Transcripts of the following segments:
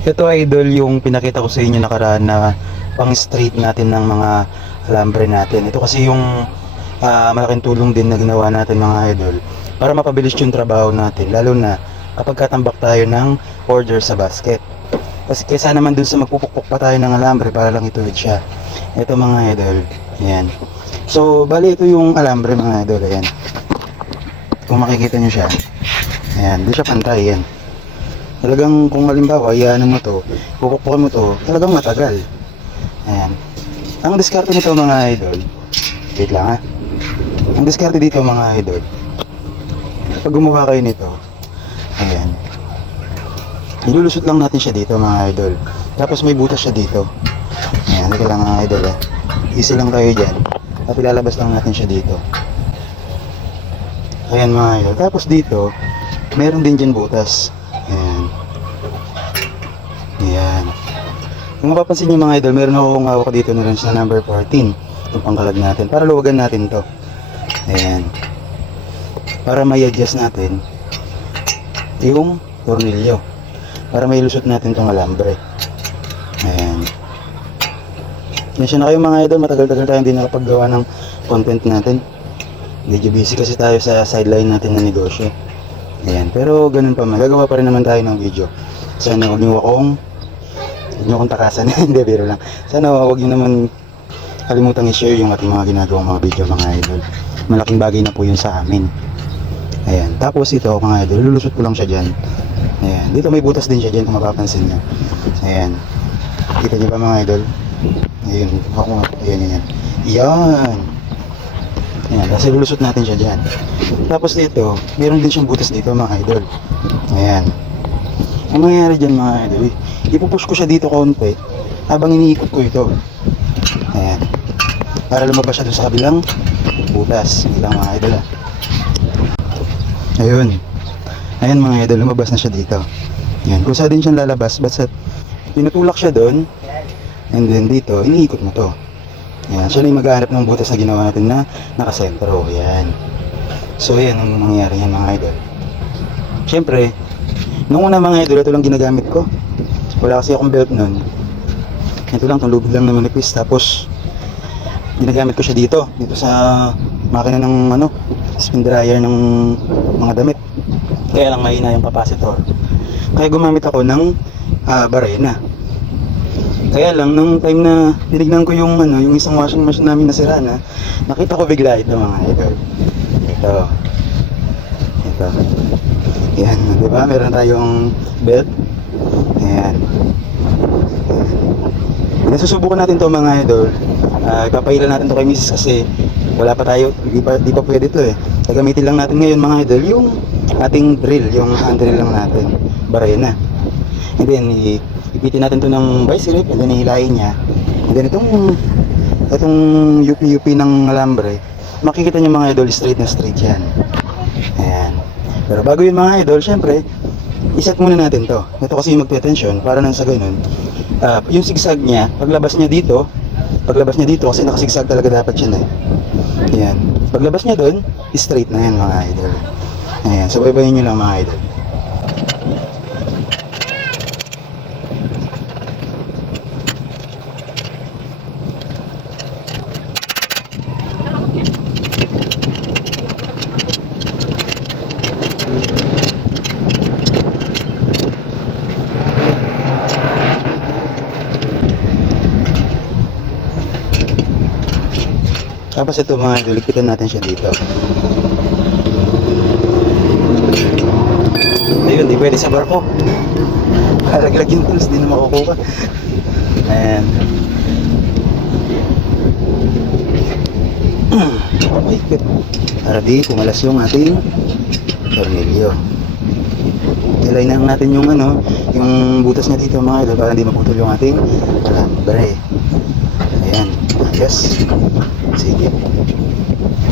Ito idol yung pinakita ko sa inyo nakaraan na pang straight natin ng mga alambre natin. Ito kasi yung malaking tulong din na ginawa natin mga idol para mapabilis yung trabaho natin, lalo na kapag katambak tayo ng order sa basket. Kasi kaysa naman dun sa magpupukpok pa tayo ng alambre para lang ituwid siya. Ito mga idol, ayan. So bali ito yung alambre mga idol, ayan. Kung makikita nyo siya, ayan, di siya pantay, ayan. Talagang kung halimbawa, iyan mo to, pupukpukin mo to, talagang matagal. Ayan. Ang diskarte nito mga idol, wait lang ha. Ang diskarte dito mga idol, pag gumawa kayo nito, ayan, ilulusot lang natin siya dito mga idol. Tapos may butas siya dito. Ayan, hindi lang mga idol eh. Easy lang kayo dyan. At ilalabas lang natin siya dito. Ayan mga idol. Tapos dito, meron din dyan butas. Ayan. Ayan. Kung mapapansin nyo mga idol, meron akong hawak dito na wrench na number 14. Itong pangkalag natin. Para luwagan natin to. Ayan. Para may adjust natin yung tornilyo. Para may lusot natin tong alambre. Ayan. Yan na kayo mga idol. Matagal-tagal tayo hindi nakapaggawa ng content natin. Medyo busy kasi tayo sa sideline natin na negosyo. Ayan, pero ganun pa man, gagawa pa rin naman tayo ng video. Sana huwag nyo akong takasan. Hindi, biro lang. Sana huwag nyo naman kalimutang i-share yung ating mga ginagawang mga video mga idol. Malaking bagay na po yun sa amin. Ayan, tapos ito mga idol, lulusot ko lang siya dyan. Ayan, dito may butas din siya dyan kung mapapansin nyo. Ayan, kita nyo ba mga idol? Ayan, ayan. Ayan. Ayan, kasi lulusot natin siya dyan. Tapos dito, meron din siyang butas dito mga idol. Ayan. Ang mangyayari dyan mga idol, ipupush ko siya dito konti habang iniikot ko ito. Ayan. Para lumabas siya doon sa kabilang butas. Hindi lang mga idol. Ayun. Ayan mga idol, lumabas na siya dito. Ayan. Kung saan din siyang lalabas, basta tinutulak siya doon. And then dito, iniikot mo to. Ayan, siya na yung maghahanap ng butas na ginawa natin na nakasentro. Ayan. So, ayan ang mangyayari yan mga idol. Siyempre, nung una mga idol, ito lang ginagamit ko. Wala kasi akong belt nun. Ito lang, itong lubid lang na manipis. Tapos, ginagamit ko siya dito. Dito sa makina ng spin dryer ng mga damit. Kaya lang mahina yung capacitor. Kaya gumamit ako ng barena. Kaya lang, nung time na tinignan ko yung isang washing machine namin na sira na, nakita ko bigla ito mga idol. Ito. Yan, di ba? Meron tayong belt. Ayan. Nasusubukan natin to mga idol. Ipapailan natin to kay Mrs. kasi wala pa tayo, di pa pwede to eh. Gagamitin lang natin ngayon mga idol yung ating drill, yung hand drill lang natin. Barena. And then, ipitin natin to ng vice grip, and then ihilahin niya. And then itong UP ng alambre, makikita niyo mga idol, straight na straight yan. Ayan. Pero bago yun mga idol, syempre, iset muna natin to. Ito kasi yung magte-tension, para nang sa ganun. Yung zigzag niya, paglabas niya dito, kasi nakasigsag talaga dapat yan eh. Ayan. Paglabas niya doon, straight na yan mga idol. Ayan. So, baybayin nyo lang mga idol. Tapos ito mga idol, lipitan natin siya dito. Ayun, di pwede sa barko. Laglag yung tools, di na makukuha. Ayan. Maikot. Para di kumalas yung ating tornilyo. Ilay na natin yung yung butas niya dito mga idol para hindi maputol yung ating alambre. Ayan. Yes. Sige.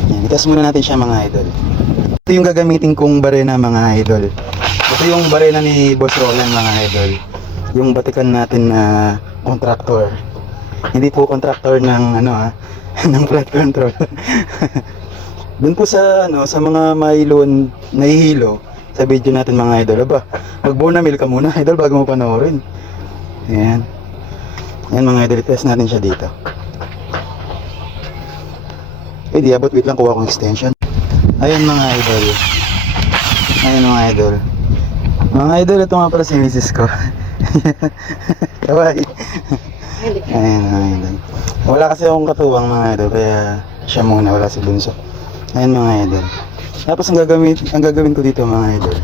Ayan, itas muna natin siya mga idol. Ito yung gagamitin kong barena mga idol. Ito yung barena ni Boss Roland mga idol. Yung batikan natin na contractor. Hindi po contractor ng ng flight control. Doon po sa sa mga mailon nahihilo sa video natin mga idol. Aba, mag-bonamil ka muna idol bago mo panoorin. Ayan. Ayan mga idol, test natin siya dito. Eh di abot, wait lang, kuha kong extension. Ayan mga idol. Ayan mga idol. Mga idol, ito nga pala si misis ko. Kawai. Ayan mga idol. Wala kasi akong katuwang mga idol, kaya siya muna, wala si Bunso. Ayan mga idol. Tapos ang gagawin ko dito mga idol.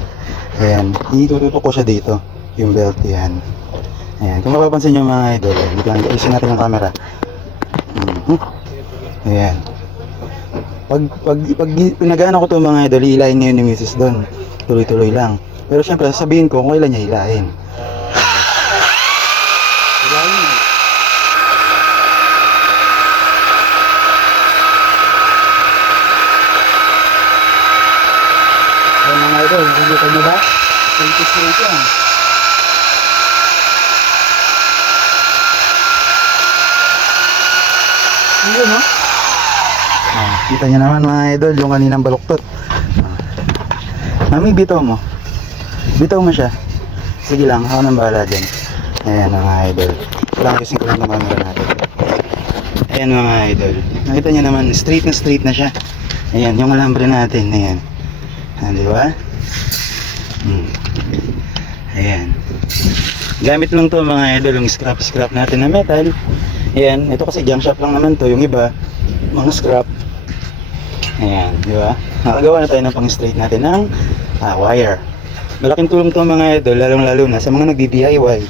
Ayan, itututok ko siya dito. Yung belt yan. Ayan, kung mapapansin nyo mga idol, dito lang, isin natin ang camera. Ayan. Pag pinagana ko ito mga idol, hilahin ngayon ni misis doon. Tuloy-tuloy lang. Pero syempre, sasabihin ko kung kailan niya hilahin. Hilahin niya. Ayan mga idol, nakikita nyo ba? Straight yan. Yun, no? Kita nyo naman mga idol, yung kaninang baluktot. Mami, bitaw mo. Bitaw mo siya. Sige lang, ako nang bahala dyan. Ayan mga idol. Kailangan kasing ko lang ng camera natin. Ayan mga idol. Nakita nyo naman, straight na siya. Ayan, yung alambre natin. Ayan. Ayan, di ba? Ayan. Gamit lang to mga idol, yung scrap natin na metal. Ayan, ito kasi junk shop lang naman to. Yung iba, mga scrap. Ayan, di ba? Nakagawa na tayo ng pang-straight natin ng wire. Malaking tulong to mga idol, lalong-lalo na sa mga nagdi-DIY.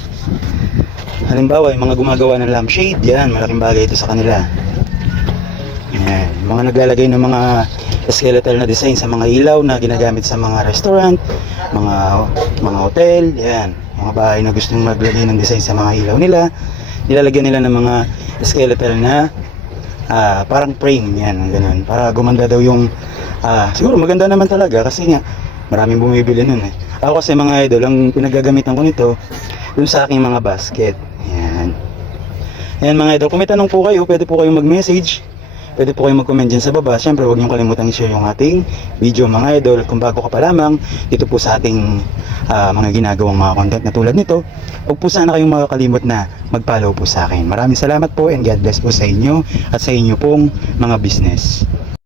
Halimbawa, yung mga gumagawa ng lampshade, yan, malaking bagay ito sa kanila. Ayan, yung mga naglalagay ng mga skeletal na design sa mga ilaw na ginagamit sa mga restaurant, mga hotel, yan, mga bahay na gustong maglagay ng design sa mga ilaw nila, nilalagyan nila ng mga skeletal na parang frame, yan, ganun, para gumanda daw yung siguro maganda naman talaga kasi nga maraming bumibili nun eh. Ako kasi mga idol, ang pinagagamitan ko nito yung sa aking mga basket. Yan. Yan mga idol, kung may tanong po kayo, pwede po kayong mag-message, pwede po kayong mag-comment dyan sa baba. Siyempre huwag niyong kalimutan i-share yung ating video mga idol. Kung bago ka pa lamang dito po sa ating mga ginagawang mga content na tulad nito, huwag po sana kayong makakalimot na mag-follow po sa akin. Maraming salamat po and God bless po sa inyo at sa inyo pong mga business.